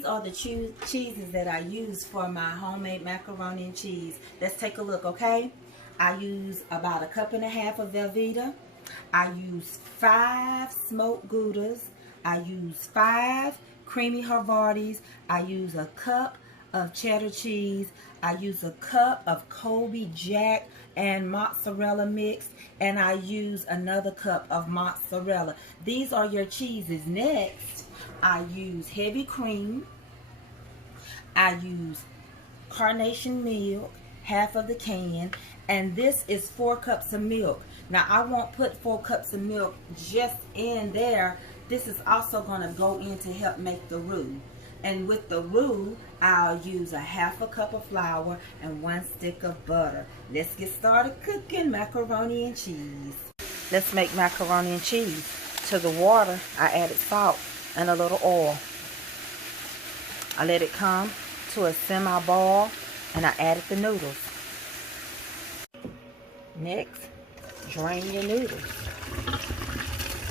these are the cheeses that I use for my homemade macaroni and cheese. Let's take a look, okay? I use about 1.5 cups of Velveeta. I use 5 smoked Goudas. I use 5 creamy Havartis. I use a cup of cheddar cheese. I use a cup of Colby Jack and mozzarella mix, and I use another cup of mozzarella. These are your cheeses. Next, I use heavy cream. I use carnation milk, half of the can, and this is 4 cups of milk. Now I won't put 4 cups of milk just in there. This is also going to go in to help make the roux. And with the roux, I'll use 1/2 cup of flour and 1 stick of butter. Let's get started cooking macaroni and cheese. Let's make macaroni and cheese. To the water, I added salt and a little oil. I let it come to a semi-boil, and I added the noodles. Next, drain your noodles.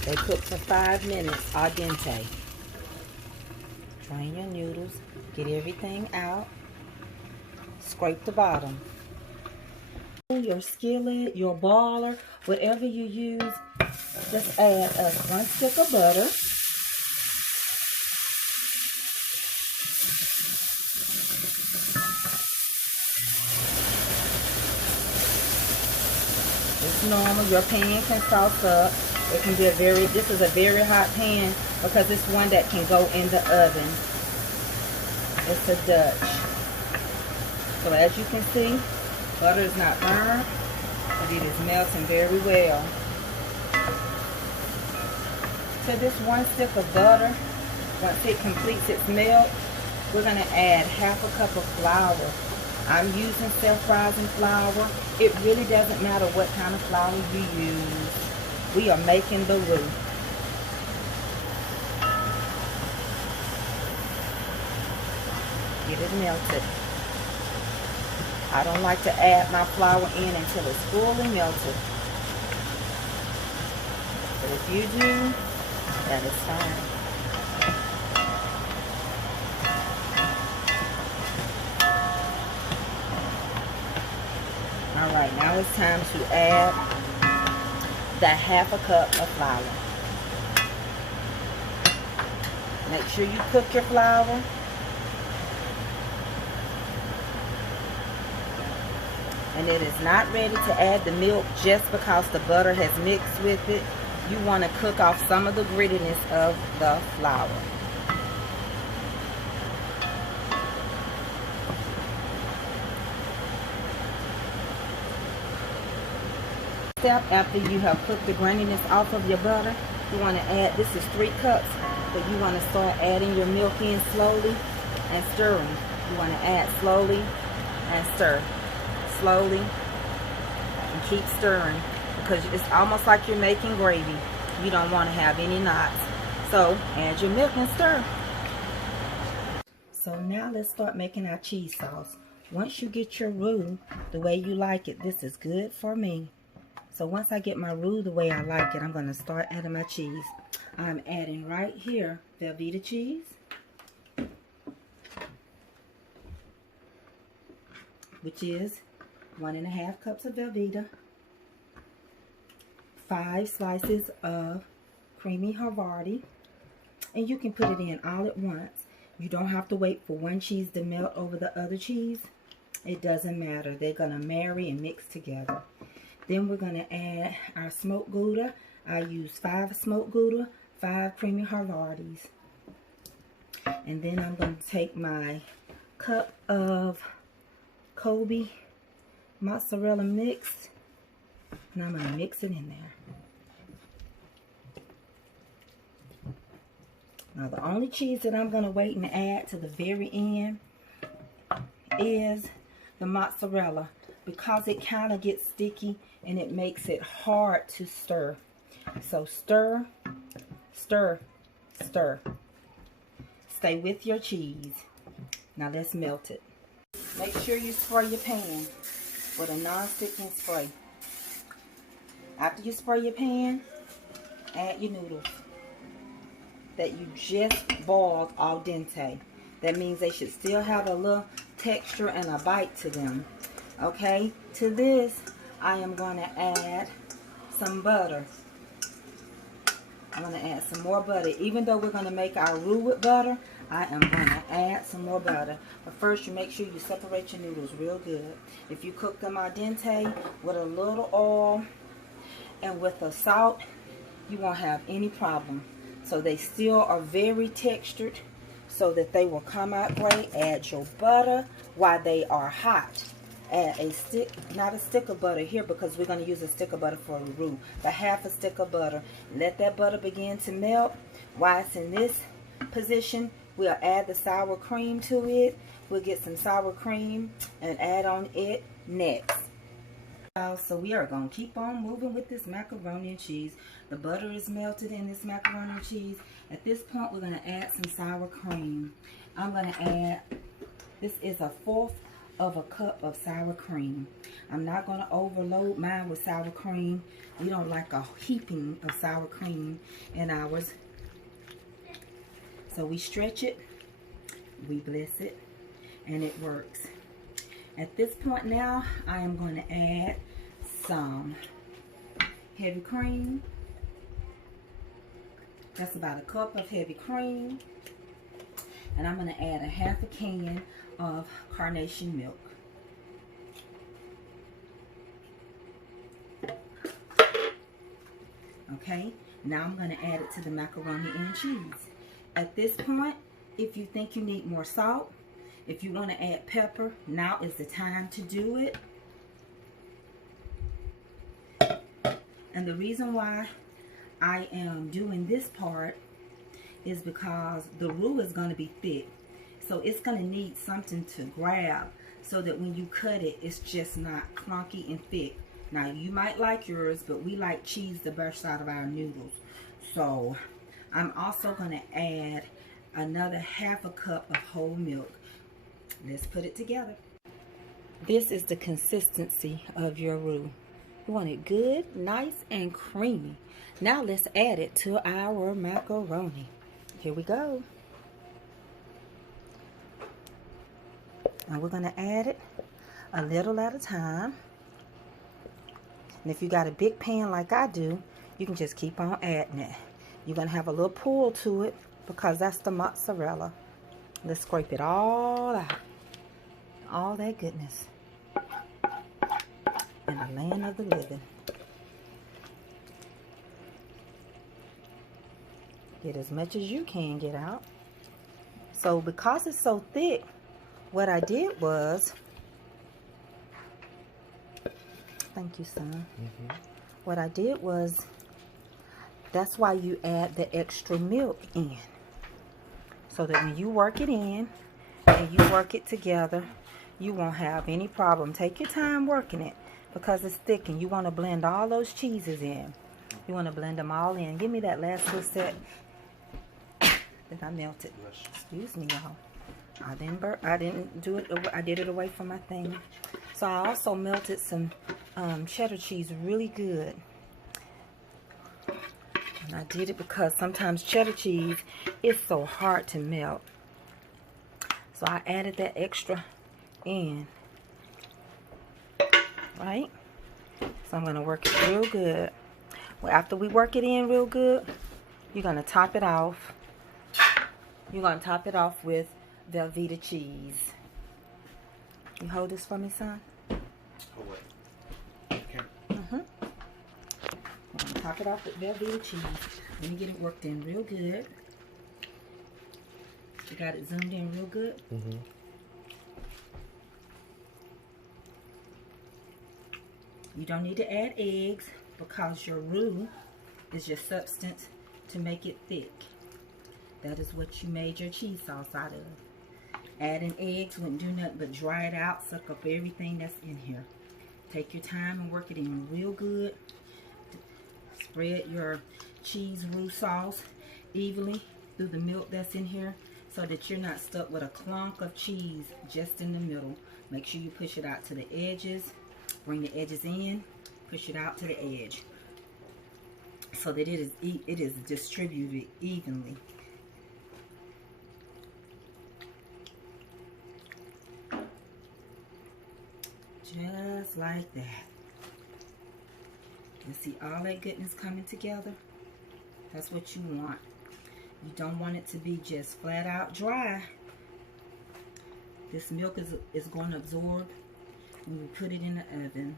They cook for 5 minutes al dente. Drain your noodles, get everything out, scrape the bottom. Your skillet, your boiler, whatever you use, just add 1 stick of butter. It's normal, your pan can sauce up. It can be this is a very hot pan because it's one that can go in the oven. It's a Dutch. So as you can see, butter is not burned, but it is melting very well. To this 1 stick of butter, once it completes its melt, we're going to add 1/2 cup of flour. I'm using self-rising flour. It really doesn't matter what kind of flour you use. We are making the roux. Get it melted. I don't like to add my flour in until it's fully melted. But if you do, that is fine. Alright, now it's time to add the 1/2 cup of flour. Make sure you cook your flour. And it is not ready to add the milk just because the butter has mixed with it. You want to cook off some of the grittiness of the flour. Step after you have cooked the graininess off of your butter, you want to add, this is 3 cups, but you want to start adding your milk in slowly and stirring. You want to add slowly and stir. Slowly and keep stirring because it's almost like you're making gravy. You don't want to have any knots. So add your milk and stir. So now let's start making our cheese sauce. Once you get your roux the way you like it, this is good for me. So once I get my roux the way I like it, I'm going to start adding my cheese. I'm adding right here Velveeta cheese, which is 1.5 cups of Velveeta, 5 slices of creamy Havarti, and you can put it in all at once. You don't have to wait for one cheese to melt over the other cheese. It doesn't matter. They're going to marry and mix together. Then we're going to add our smoked Gouda. I use 5 smoked Gouda, 5 creamy Havartis. And then I'm going to take my cup of Colby mozzarella mix, and I'm going to mix it in there. Now the only cheese that I'm going to wait and add to the very end is the mozzarella, because it kind of gets sticky and it makes it hard to stir. So stir, stir, stir. Stay with your cheese. Now let's melt it. Make sure you spray your pan with a non-sticking spray. After you spray your pan, add your noodles that you just boiled al dente. That means they should still have a little texture and a bite to them. Okay, to this, I am going to add some butter. I'm going to add some more butter. Even though we're going to make our roux with butter, I am going to add some more butter. But first, you make sure you separate your noodles real good. If you cook them al dente with a little oil and with the salt, you won't have any problem. So they still are very textured so that they will come out great. Add your butter while they are hot. Add a stick, not a stick of butter here because we're going to use a stick of butter for the roux, but half a stick of butter. Let that butter begin to melt. While it's in this position, we'll add the sour cream to it. We'll get some sour cream and add on it next. So we are going to keep on moving with this macaroni and cheese. The butter is melted in this macaroni and cheese. At this point, we're going to add some sour cream. I'm going to add, this is 1/4 of a cup of sour cream. I'm not going to overload mine with sour cream. We don't like a heaping of sour cream in ours. So we stretch it, we bless it, and it works. At this point now, I am going to add some heavy cream. That's about 1 cup of heavy cream. And I'm going to add 1/2 can of carnation milk. Okay, now I'm going to add it to the macaroni and cheese. At this point, if you think you need more salt, if you want to add pepper, now is the time to do it. And the reason why I am doing this part is because the roux is going to be thick. So it's going to need something to grab so that when you cut it, it's just not clunky and thick. Now, you might like yours, but we like cheese to burst out of our noodles. So I'm also going to add another 1/2 cup of whole milk. Let's put it together. This is the consistency of your roux. You want it good, nice, and creamy. Now let's add it to our macaroni. Here we go. And we're going to add it a little at a time. And if you got a big pan like I do, you can just keep on adding it. You're going to have a little pull to it because that's the mozzarella. Let's scrape it all out. All that goodness. In the land of the living. Get as much as you can get out. So because it's so thick, what I did was, thank you, son. What I did was, that's why you add the extra milk in. So that when you work it in and you work it together, you won't have any problem. Take your time working it because it's thick and you want to blend all those cheeses in. You want to blend them all in. Give me that last little set that I melted. Excuse me, y'all. I didn't do it. I did it away from my thing. So I also melted some cheddar cheese really good. And I did it because sometimes cheddar cheese is so hard to melt. So I added that extra in. Right? So I'm going to work it real good. Well, after we work it in real good, you're going to top it off. You're going to top it off with Velveeta cheese. You hold this for me, son? Oh, wait. Okay. I'm going to top it off with Velveeta cheese. Let me get it worked in real good. You got it zoomed in real good? You don't need to add eggs because your roux is your substance to make it thick. That is what you made your cheese sauce out of. Adding eggs wouldn't do nothing but dry it out, suck up everything that's in here. Take your time and work it in real good. Spread your cheese roux sauce evenly through the milk that's in here so that you're not stuck with a clunk of cheese just in the middle. Make sure you push it out to the edges. Bring the edges in, push it out to the edge so that it is distributed evenly. Just like that. You see all that goodness coming together? That's what you want. You don't want it to be just flat out dry. This milk is going to absorb when we put it in the oven.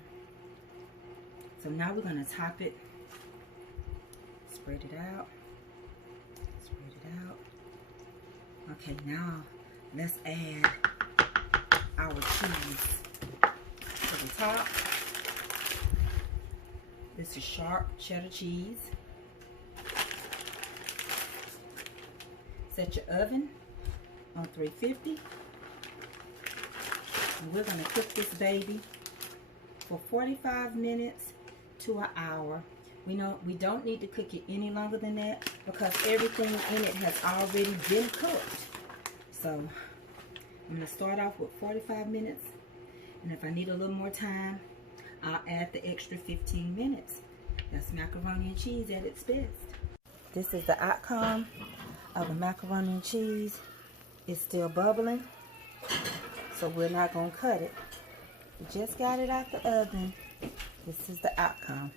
So now we're going to top it. Spread it out. Spread it out. Okay, now let's add our cheese to the top. This is sharp cheddar cheese. Set your oven on 350. And we're going to cook this baby for 45 minutes to an hour. We don't need to cook it any longer than that because everything in it has already been cooked. So I'm going to start off with 45 minutes. And if I need a little more time, I'll add the extra 15 minutes. That's macaroni and cheese at its best. This is the outcome of the macaroni and cheese. It's still bubbling, so we're not going to cut it. We just got it out the oven. This is the outcome.